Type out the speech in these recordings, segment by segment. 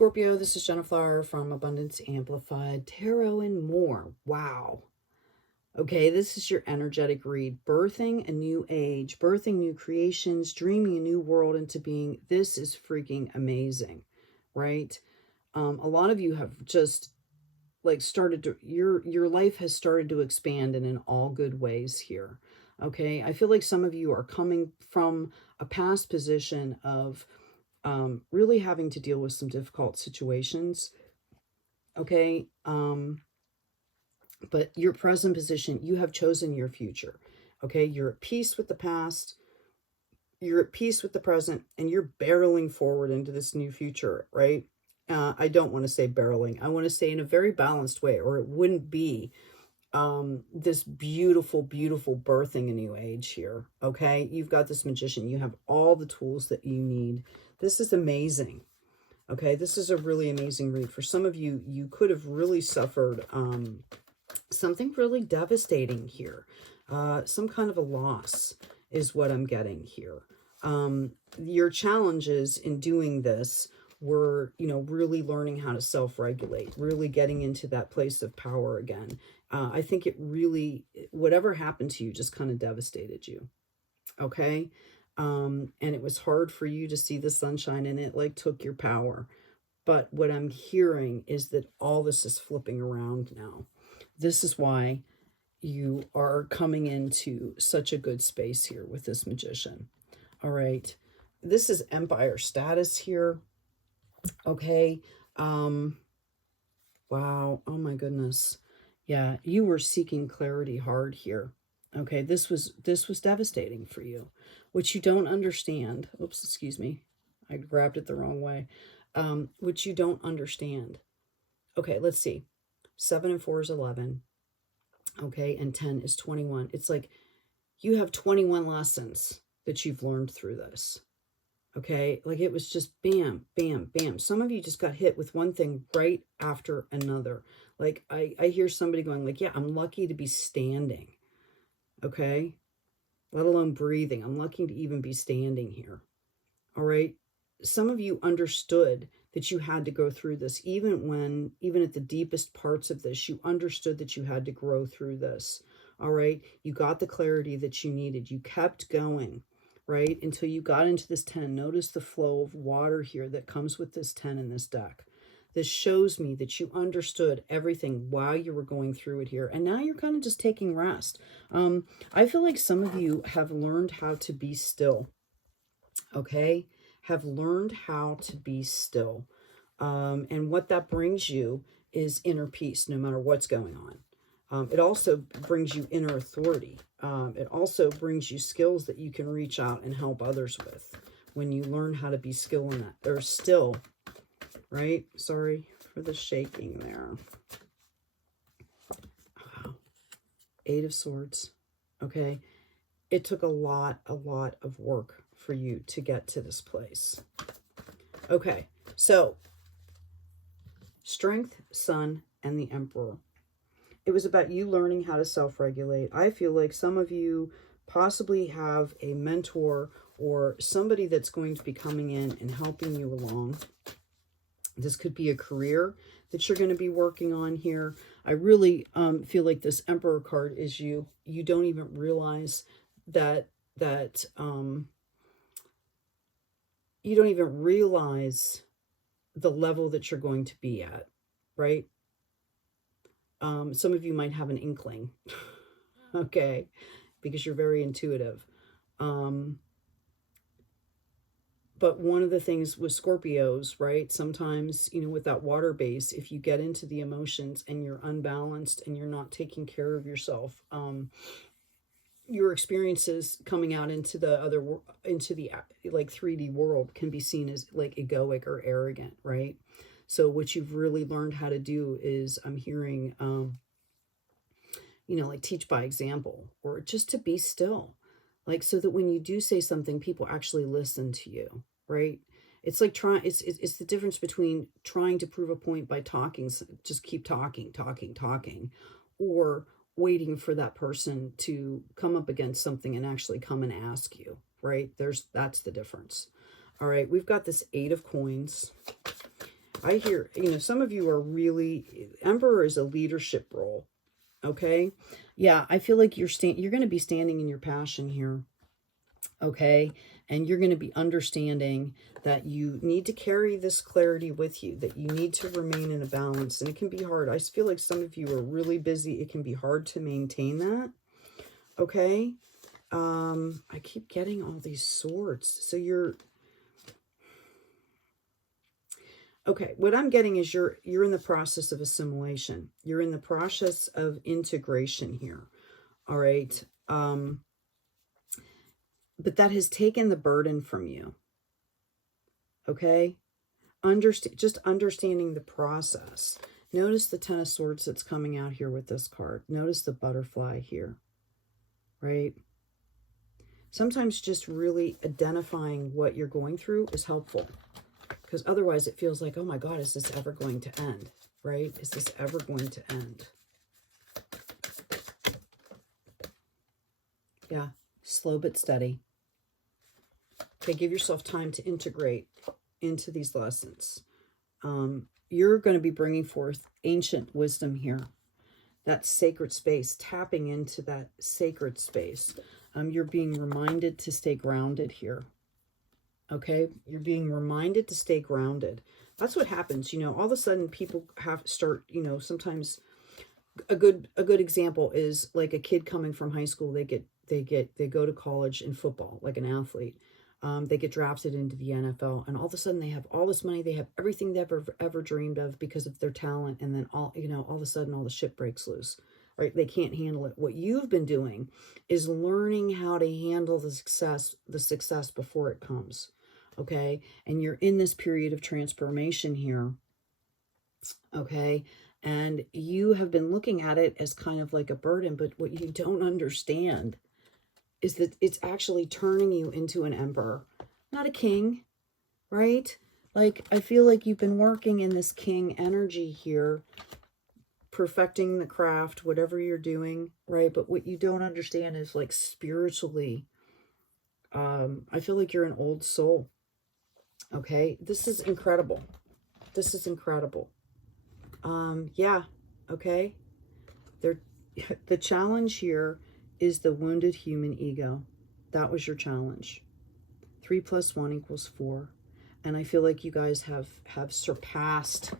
Scorpio, this is Jennifer from Abundance Amplified Tarot and more. Wow. Okay, this is your energetic read. Birthing a new age, birthing new creations, dreaming a new world into being. This is freaking amazing, right? A lot of you have just like started to, your life has started to expand and in all good ways here. Okay, I feel like some of you are coming from a past position of really having to deal with some difficult situations. Okay. But your present position, you have chosen your future. Okay. You're at peace with the past. You're at peace with the present, and you're barreling forward into this new future, right? I don't want to say barreling. I want to say in a very balanced way, or it wouldn't be this beautiful, beautiful birthing a new age here. Okay. You've got this magician. You have all the tools that you need. This is amazing. Okay. This is a really amazing read. For some of you, you could have really suffered something really devastating here. Some kind of a loss is what I'm getting here. Your challenges in doing this were, you know, really learning how to self-regulate, really getting into that place of power again. I think it really, whatever happened to you just kind of devastated you. Okay. And it was hard for you to see the sunshine, and it like took your power. But what I'm hearing is that all this is flipping around now. This is why you are coming into such a good space here with this magician. All right. This is Empire status here. Okay. Wow. Oh my goodness. Yeah. You were seeking clarity hard here. Okay. This was devastating for you, which you don't understand. Oops, excuse me. I grabbed it the wrong way. Which you don't understand. Okay. Let's see. 7 and 4 is 11. Okay. And 10 is 21. It's like you have 21 lessons that you've learned through this. Okay. Like it was just bam, bam, bam. Some of you just got hit with one thing right after another. Like I hear somebody going like, yeah, I'm lucky to be standing. Okay. Let alone breathing. I'm lucky to even be standing here. All right. Some of you understood that you had to go through this, even at the deepest parts of this, you understood that you had to grow through this. All right. You got the clarity that you needed. You kept going, right? Until you got into this 10. Notice the flow of water here that comes with this 10 in this deck. This shows me that you understood everything while you were going through it here. And now you're kind of just taking rest. I feel like some of you have learned how to be still. Okay. Have learned how to be still. And what that brings you is inner peace, no matter what's going on. It also brings you inner authority. It also brings you skills that you can reach out and help others with when you learn how to be still in that, or still, right? Sorry for the shaking there. Wow. 8 of Swords. Okay. It took a lot of work for you to get to this place. Okay. So Strength, Sun, and the Emperor. It was about you learning how to self-regulate. I feel like some of you possibly have a mentor or somebody that's going to be coming in and helping you along. This could be a career that you're going to be working on here. I really feel like this Emperor card is you. You don't even realize that you don't even realize the level that you're going to be at, right? Some of you might have an inkling, okay, because you're very intuitive. But one of the things with Scorpios, right, sometimes, you know, with that water base, if you get into the emotions and you're unbalanced and you're not taking care of yourself, your experiences coming out into the other, into the like 3D world can be seen as like egoic or arrogant, right? So what you've really learned how to do is, I'm hearing, you know, like teach by example, or just to be still, like, so that when you do say something, people actually listen to you, right? It's like it's the difference between trying to prove a point by talking, just keep talking, or waiting for that person to come up against something and actually come and ask you, right? That's the difference. All right, we've got this 8 of Coins. I hear, you know, some of you are really, Emperor is a leadership role. Okay. Yeah. I feel like you're going to be standing in your passion here. Okay. And you're going to be understanding that you need to carry this clarity with you, that you need to remain in a balance. And it can be hard. I feel like some of you are really busy. It can be hard to maintain that. Okay. I keep getting all these swords. So you're, okay, what I'm getting is you're in the process of assimilation. You're in the process of integration here. All right. But that has taken the burden from you. Okay. Just understanding the process. Notice the Ten of Swords that's coming out here with this card. Notice the butterfly here. Right. Sometimes just really identifying what you're going through is helpful. Because otherwise it feels like, oh my God, is this ever going to end? Right? Is this ever going to end? Yeah. Slow but steady. Okay, give yourself time to integrate into these lessons. You're going to be bringing forth ancient wisdom here. That sacred space, tapping into that sacred space. You're being reminded to stay grounded here. Okay, you're being reminded to stay grounded. That's what happens. You know, all of a sudden people start, you know, sometimes a good example is like a kid coming from high school. They go to college in football, like an athlete. They get drafted into the NFL, and all of a sudden they have all this money. They have everything they've ever dreamed of because of their talent. And then all of a sudden all the shit breaks loose, right? They can't handle it. What you've been doing is learning how to handle the success before it comes. Okay. And you're in this period of transformation here. Okay. And you have been looking at it as kind of like a burden, but what you don't understand is that it's actually turning you into an emperor, not a king, right? Like, I feel like you've been working in this king energy here, perfecting the craft, whatever you're doing, right? But what you don't understand is, like, spiritually, I feel like you're an old soul, okay? This is incredible. This is incredible. Yeah, okay? The challenge here is the wounded human ego. That was your challenge. 3 + 1 = 4. And I feel like you guys have surpassed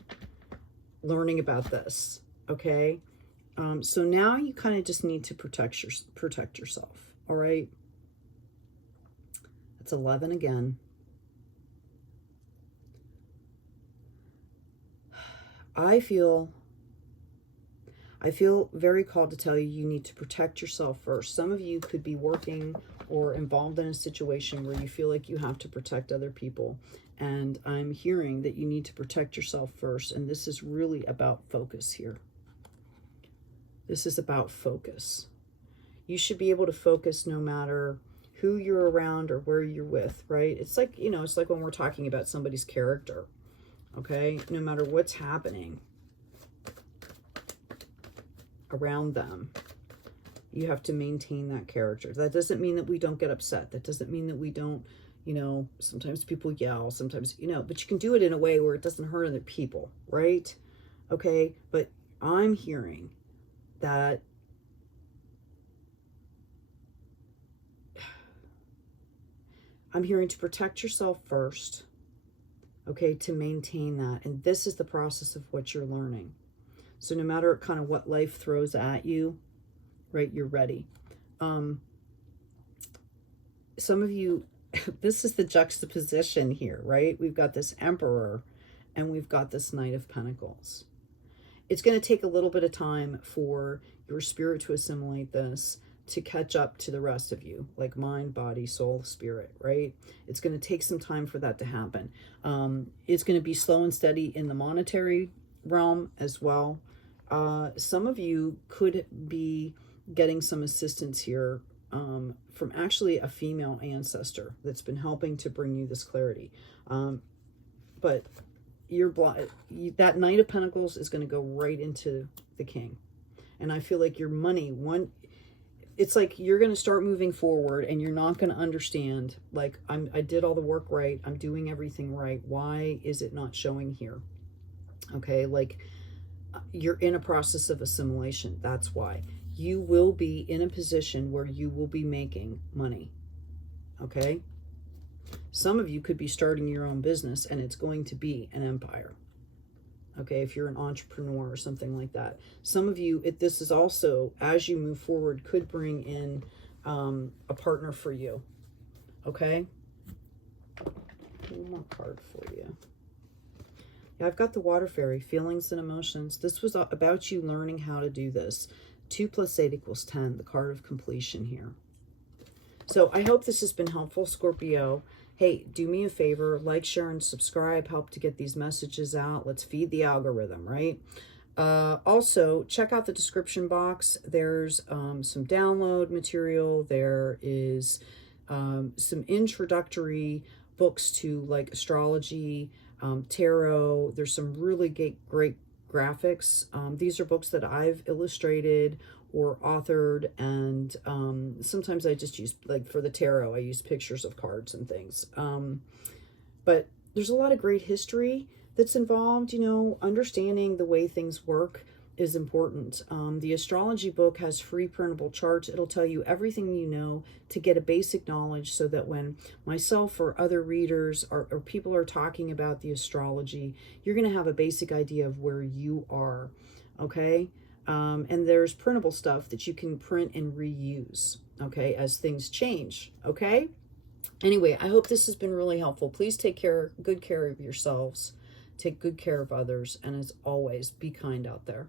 learning about this. Okay. So now you kind of just need to protect yourself. All right. It's 11 again. I feel very called to tell you, you need to protect yourself first. Some of you could be working or involved in a situation where you feel like you have to protect other people. And I'm hearing that you need to protect yourself first. And this is really about focus here. This is about focus. You should be able to focus no matter who you're around or where you're with, right? It's like, you know, it's like when we're talking about somebody's character, okay? No matter what's happening around them, you have to maintain that character. That doesn't mean that we don't get upset. That doesn't mean that we don't, you know, sometimes people yell, sometimes, you know, but you can do it in a way where it doesn't hurt other people, right? Okay, but I'm hearing that to protect yourself first, okay, to maintain that. And this is the process of what you're learning. So no matter kind of what life throws at you, right, you're ready. Some of you, this is the juxtaposition here, right? We've got this Emperor and we've got this Knight of Pentacles. It's going to take a little bit of time for your spirit to assimilate this, to catch up to the rest of you, like mind, body, soul, spirit, right? It's going to take some time for that to happen. It's going to be slow and steady in the monetary realm as well. Some of you could be getting some assistance here from actually a female ancestor that's been helping to bring you this clarity. But that Knight of Pentacles is going to go right into the King. And I feel like your money, it's like you're going to start moving forward and you're not going to understand, like, I did all the work right. I'm doing everything right. Why is it not showing here? Okay, like you're in a process of assimilation. That's why. You will be in a position where you will be making money. Okay? Some of you could be starting your own business and it's going to be an empire. Okay, if you're an entrepreneur or something like that. Some of you, this is also, as you move forward, could bring in a partner for you. Okay? One more card for you. Yeah, I've got the Water Fairy, feelings and emotions. This was about you learning how to do this. 2 + 8 = 10, the card of completion here. So I hope this has been helpful, Scorpio. Hey, do me a favor, like, share, and subscribe. Help to get these messages out. Let's feed the algorithm, right? Also, check out the description box. There's some download material. There is some introductory books to like astrology, tarot. There's some really great graphics. These are books that I've illustrated or authored, and sometimes I just use, like for the tarot, I use pictures of cards and things. But there's a lot of great history that's involved. You know, understanding the way things work is important. The astrology book has free printable charts. It'll tell you everything you know to get a basic knowledge, so that when myself or other readers or people are talking about the astrology, you're going to have a basic idea of where you are. Okay? And there's printable stuff that you can print and reuse, okay, as things change, okay? Anyway, I hope this has been really helpful. Please take good care of yourselves, take good care of others, and as always, be kind out there.